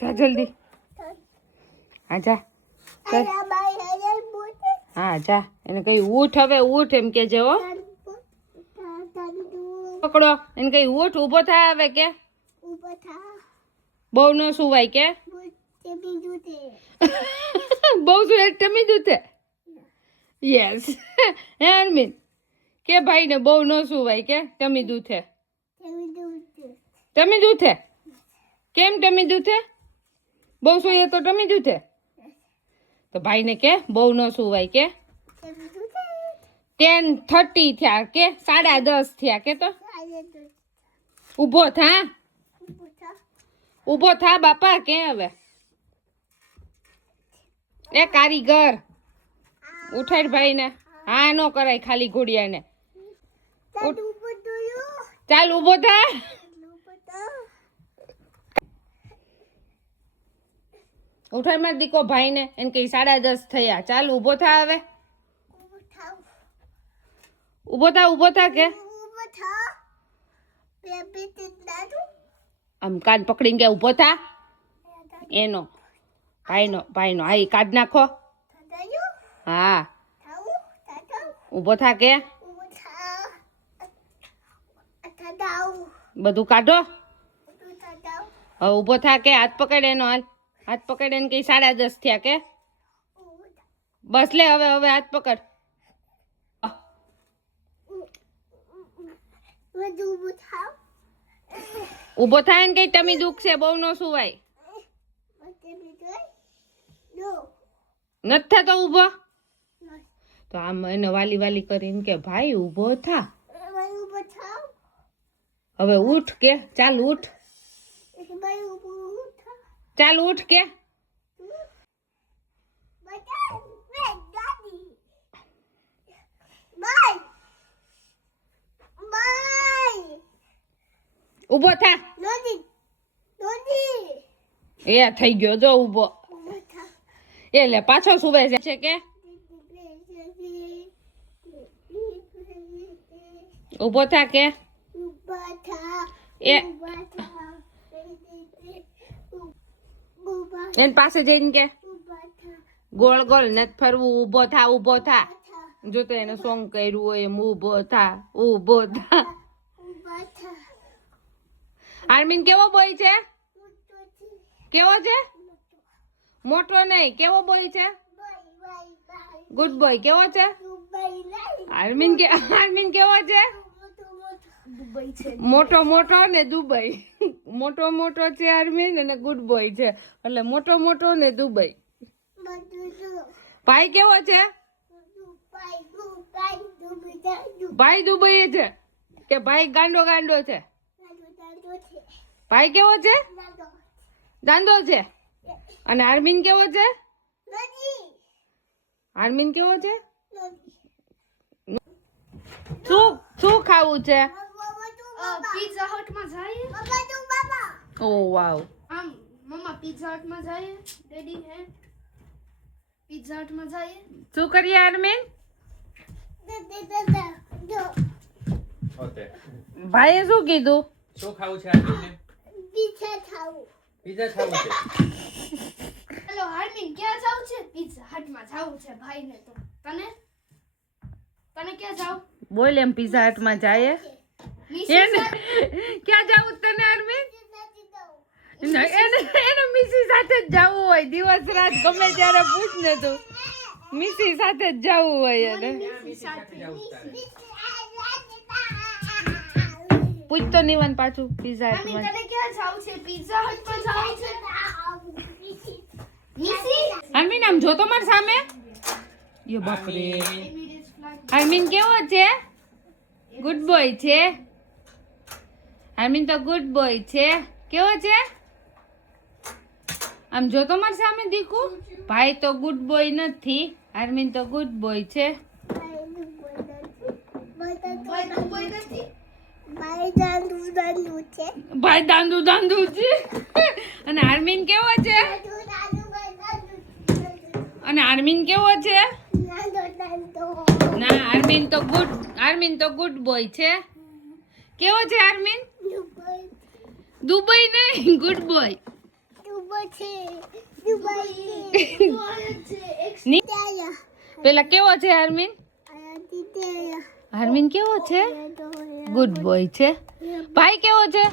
જા જલ્દી. હા જા. હા જા. એને કઈ ઉઠ હવે ઉઠ એમ કે જે હો. પકડો એને કઈ ઉઠ ઊભો થા હવે કે. બહુ ન સુવાય કે. બહુ સુવાય ટમી દૂધે. યસ. હે અરમીન કે ભાઈ ને બહુ ન સુવાય કે ટમી દૂધે. ટમી દૂધે કેમ ટમી દૂધે. બહુ સુઈએ તો ટમી દૂધે. તો ભાઈ ને કે બહુ ન સુવાય કે. 10:30 થયા કે 10:30 થયા કે તો. ઊભો થા. ઊભો થા બાપા કે હવે. એ કારીગર ઉઠાડ ભાઈ ને. હા નો કરાય ખાલી ઘોડિયા ને. ચાલ ઊભો થા. ઉઠાડ માં દીકો ભાઈ ને એને કઈ 10:30 થયા. ચાલ ઊભો થા હવે. ઊભો થા કે. આમ કાન પકડીને કે ઊભો થા. એનો ભાઈ નો હા કાઢ નાખો. હા ઊભો થા કે. બધું કાઢો. હવે ઊભો થા કે. હાથ પકડ એનો હાલ. હાથ પકડ એને કઈ 10:30 થયા કે. બસ લે હવે હાથ પકડ. ઊભો થાય ને કઈ ટમી દુખશે બહુ ન સુવાય. નથી થતો ઊભો. તો આમ એને વાલી કરીને કે ભાઈ ઊભો થા. હવે ઉઠ કે. ચાલ ઉઠ. ચાલ ઉઠ કે. ઊભો થા. એ થઈ ગયો જો ઊભો. એટલે પાછો સુવે છે કે. ઊભો થા કે. એન પાસે જઈને કે ગોળ ગોળ નથી ફરવું. ઊભો થા. જો તો એને સોંગ કર્યું હોય એમ ઊભો થા. આર્મીન કેવો બોય છે. કેવો છે. મોટો નહીં કેવો બોય છે. ગુડ બોય કેવો છે. આર્મીન કેવો છે. મોટો ને દુબઈ. મોટો છે આર્મીન અને ગુડ બોય છે એટલે મોટો ને દુબઈ. ભાઈ કેવો છે. ભાઈ દુબઈ છે કે ભાઈ ગાંડો છે. ભાઈ કેવો છે. દાંડો છે. અને આર્મીન કેવો છે. આર્મીન કેવો છે. શું ખાવું છે. પિઝા હટ માં જઈએ. ઓ વાવ. આમ મમ્મા પિઝા હટ માં જઈએ. ડેડી હે પિઝા હટ માં જઈએ. શું કરીએ આર્મીન. ભાઈએ શું કીધું. શું ખાવું છે આર્મીન. પિઝા ખાવું છે. હેલો આર્મીન ક્યાં જાવ છે. પિઝા હટ માં જાવું છે ભાઈ ને. તો તને ક્યાં જાવ. બોલ એમ પિઝા હટ માં જાય. ક્યાં જાવું તને આર્મીન. એને મિસી સાથે જ જવું હોય. દિવસ રાત ગમે ત્યારે પૂછ ને તું. મિસી સાથે જ જવું હોય એને. પૂછ તો નિવાન પાછું પિઝા હટ માં. તને ક્યાં જાવ છે. પિઝા હટ માં જાવ છે. મિસી આર્મીન આમ જો તો માર સામે. યો બાપ રે. આર્મીન કેવો છે. ગુડ બોય છે. આર્મીન તો ગુડ બોય છે. કેવો છે. આમ જો તો માર સામે દીકુ. ભાઈ તો ગુડ બોય નથી. આર્મીન તો ગુડ બોય છે. ભાઈ દાંડુ છે. અને આર્મીન કેવો છે. અને આર્મીન કેવો છે. ના આર્મીન તો ગુડ બોય છે. કેવો છે આર્મીન. દુબઈ નહીં ગુડ બોય. ની પેલા કેવો છે હાર્મિન? હાર્મિન કેવો છે? ગુડ બોય છે. ભાઈ કેવો છે?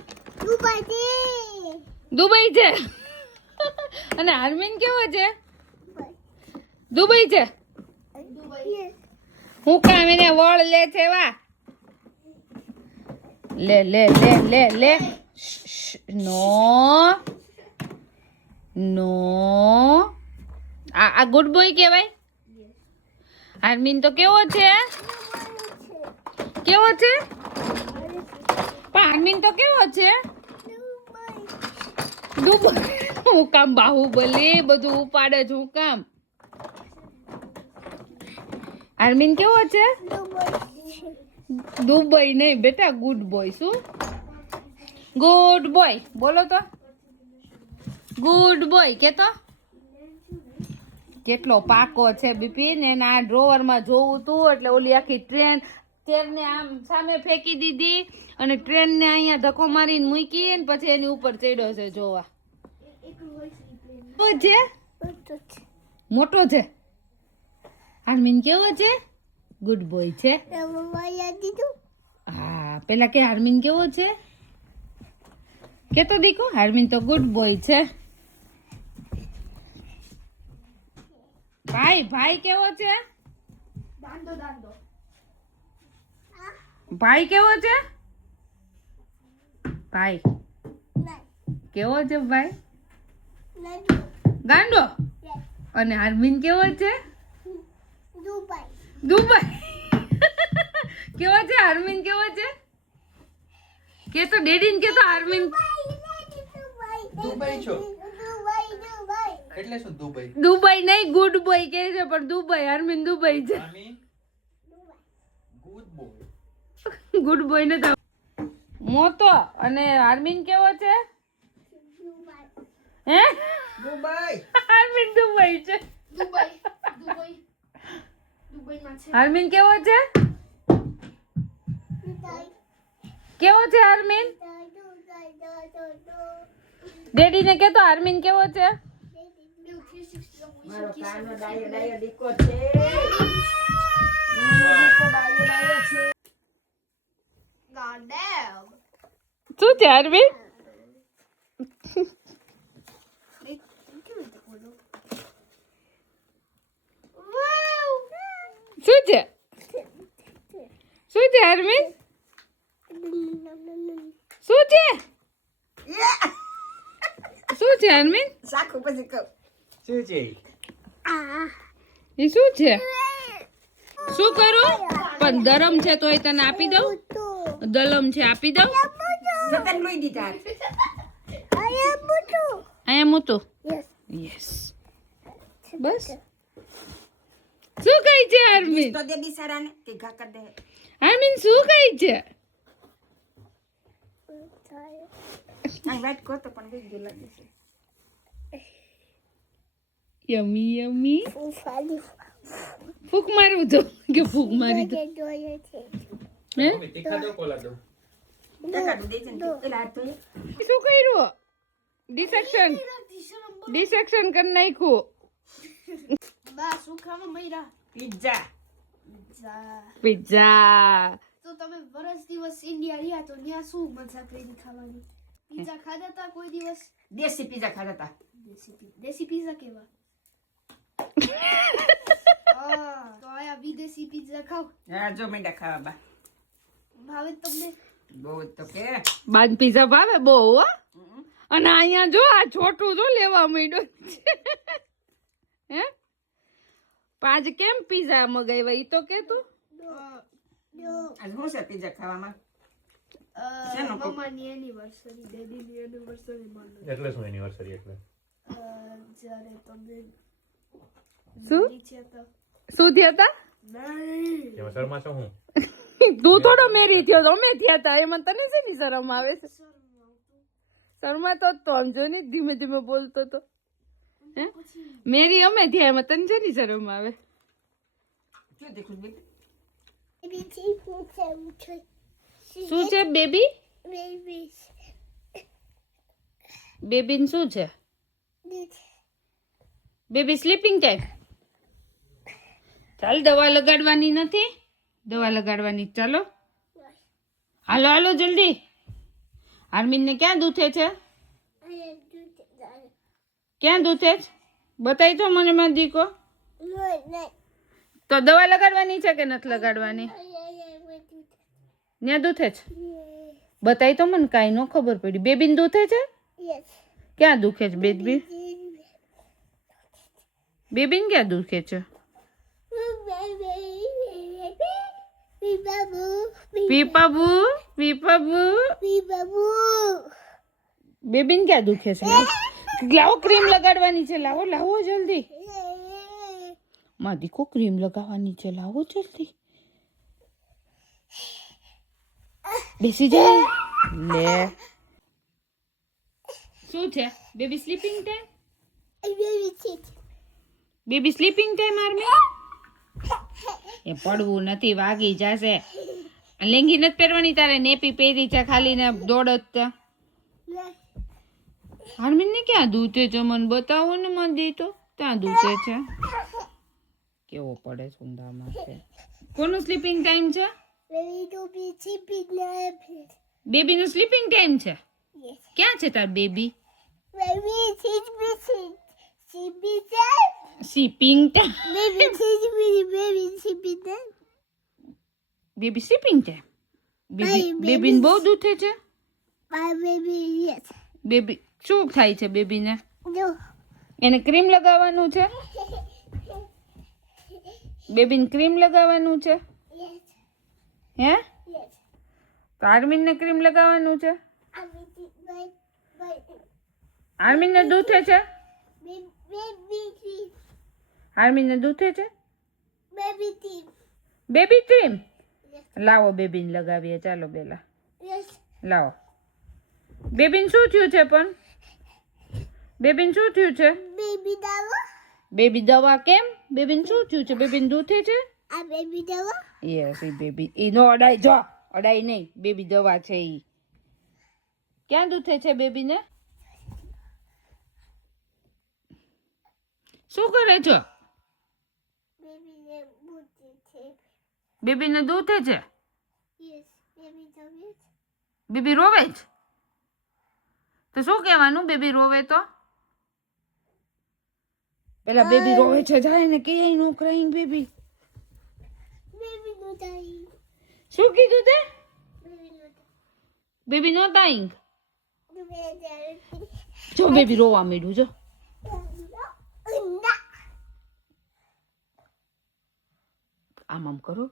દુબઈ છે. અને હાર્મિન કેવો છે? દુબઈ છે. હું કામ એને વળ લે છે વા? લે લે લે લે લે. નો નો આ ગુડ બોય કહેવાય? હાર્મિન તો કેવો છે? કેવો છે? પણ હાર્મિન તો કેવો છે? હું કામ બાહુબલી બધું ઉપાડે છે? હું કામ? હાર્મિન કેવો છે? દુબઈ નહીં બેટા, ગુડ બોય. શું ગુડ બોય બોલો તો? ગુડ બોય કે તો? કેટલો પાકો છે બિપિન. એને આ ડ્રોવરમાં જોવું તું એટલે ઓલી આખી ટ્રેનને આમ સામે ફેંકી દીધી અને ટ્રેનને અહીંયા ધક્કો મારીને મૂકી ને પછી એની ઉપર ચડ્યો છે જોવા. કેવો છે? મોટો છે. હાર્મિન કેવો છે? ગુડ બોય છે. હા પેલા કે હાર્મિન કેવો છે? કે તો દીકો હાર્મિન તો ગુડ બોય છે. ભાઈ કેવો છે? ભાઈ કેવો છે? ભાઈ કેવો છે? ભાઈ ગાંડો. અને હાર્મિન કેવો છે? દુબઈ. કેવો છે હાર્મિન? કેવો છે? કે તો ડેડીને કે તો હાર્મિન દુબઈ છો એટલે શું દુબઈ? દુબઈ નહીં ગુડ બોય કે છે પણ દુબઈ. હાર્મિન દુબઈ છે. Good boy. ગુડ બોય ને મોતો. અને હાર્મિન કેવો છે? હે દુબઈ. હાર્મિન દુબઈ છે. દુબઈમાં છે. હાર્મિન કેવો છે? કેવો છે હાર્મિન? ડેડી ને કે તો હાર્મિન કેવો છે? મારો કાનો ડાયો દીકો છે. દીકો ડાયો છે. God damn. શું છે હાર્મિન? શું છે? શું છે હાર્મિન? શું છે? શું છે હાર્મિન? સાખું પછી કહું. શું છે? એ શું છે? શું કરું? પણ ધરમ છે તોય તને આપી દઉં? દલમ છે આપી દઉં? જતન લોઈ દીધા. અહીંયા મૂતો. યસ. બસ. શું કહી છે હાર્મિન? તો દે બિચારાને કે ઘા કર દે. હાર્મિન શું કહી છે? આ વાત કો તો પણ વેજ લાગે છે. યમી યમી. ફૂક મારું તો કે ફૂક મારી તો. હે મમ્મી તીખા દો કોલા દો? ટકા દે છે ને પેલા હાથ ધોઈ. શું કર્યું? ડિસેક્શન કરી નાખ્યું. બા શું ખાવા મયરા? પિઝા. પિઝા. તો તમે વરસ દિવસ ઇન્ડિયા રહ્યા તો ત્યાં શું મજા કરી ખાવાની? પિઝા ખાધા તા કોઈ દિવસ? દેશી પિઝા ખાતા હતા. દેશી પિઝા કેવા? તો આયા વિદેશી પિઝા ખાવ. હા જો મેંડા ખાવા બા. ભાવે તમને? બહુ તો કે બાદ પિઝા ભાવે બહુ હો. અને અહીંયા જો આ છોટું જો લેવા માંડ્યો છે. હે પાંચ કેમ પિઝા મગાવ્યા ઈ તો કે તું? આજ હું છે પિઝા ખાવામાં? શેનો કોક? મમ્માની એનિવર્સરી, ડેડીની એનિવર્સરી મને. એટલે શું એનિવર્સરી એટલે? જ્યારે તમે શું નીચે હતા. શું થયા હતા? નહીં. એમાં શર્મા છો હું? તું થોડો મેરી થયો તો અમે થયા હતા. એમાં તને શેની શરમ આવે છે? શર્મા તો આમ જો ને ધીમે ધીમે બોલતો તો. હે મેરી અમે થયા એમાં તને શેની શરમ આવે? શું દેખું બેબી? શું છે બેબી? બેબીન શું છે? Baby sleeping time. ચાલ દવા લગાડવાની નથી. દવા લગાડવાની ચાલો. હાલો હાલો જલ્દી. આર્મીનને ક્યાં દુખે છે? ક્યાં દુખે છે? બતાવી તો મને મારો દીકો. તો દવા લગાડવાની છે કે નથી લગાડવાની? ત્યાં દુખે છે? બતાવી તો મને કાંઈ ન ખબર પડી. બેબીને દુખે છે? ક્યાં દુખે છે બેબી? બેબીને ક્યાં દુખે છે? પીપાબુ પીપાબુ બેબીને ક્યાં દુખે છે? લાવો ક્રીમ લગાડવાની છે. લાવો લાવો જલ્દી. માં દીકો ક્રીમ લગાવવાની છે. લાવો જલ્દી. બેસી જાય. લે શું છે? Baby sleeping time. Baby sleeping time. આર્મી એ પડવું નથી, વાગી જશે. લેંગી નથી પહેરવાની તારે. નેપી પહેરી છે ખાલી ને દોડત. આર્મીને ક્યાં દૂધે છે? મને બતાવો ને. મને દી તો ક્યાં દૂધે છે? કેવો પડે સુંદામાં છે. કોનું સ્લીપિંગ ટાઈમ છે? બેબીનું સ્લીપિંગ ટાઈમ છે. ક્યાં છે તાર baby? Sleeping time. Baby sleeping time. બેબીને બહુ દુખે છે. બેબી શું થાય છે બેબીને? એને ક્રીમ લગાવવાનું છે. બેબીને ક્રીમ લગાવવાનું છે. હે? તો આર્મીનને ક્રીમ લગાવવાનું છે. આર્મીનને દુખે છે. આર્મીનને દુખે છે. બેબી ક્રીમ લાવો. બેબીને લગાવીએ. ચાલો બેલા લાવો. બેબીને શું થયું છે? પણ બેબીને શું થયું છે? બેબી દવા કેમ? બેબીને શું થયું છે? બેબીને દુખે છે. યસ એ બેબી એ નો અડાઈ. જો અડાઈ નહીં. બેબી દવા છે ઈ. ક્યાં દુખે છે બેબીને? શું કરે છો? બેબીને દુખે છે. બેબી રોવે છે. તો શું કહેવાનું? બેબી રોવે તો પેલા બેબી રોવે છે જાય ને કે નો ક્રાઇંગ બેબી. શું કીધું તે? બેબી નો ક્રાઇંગ. જો બેબી રોવા માંડ્યું. જો આમ આમ કરો.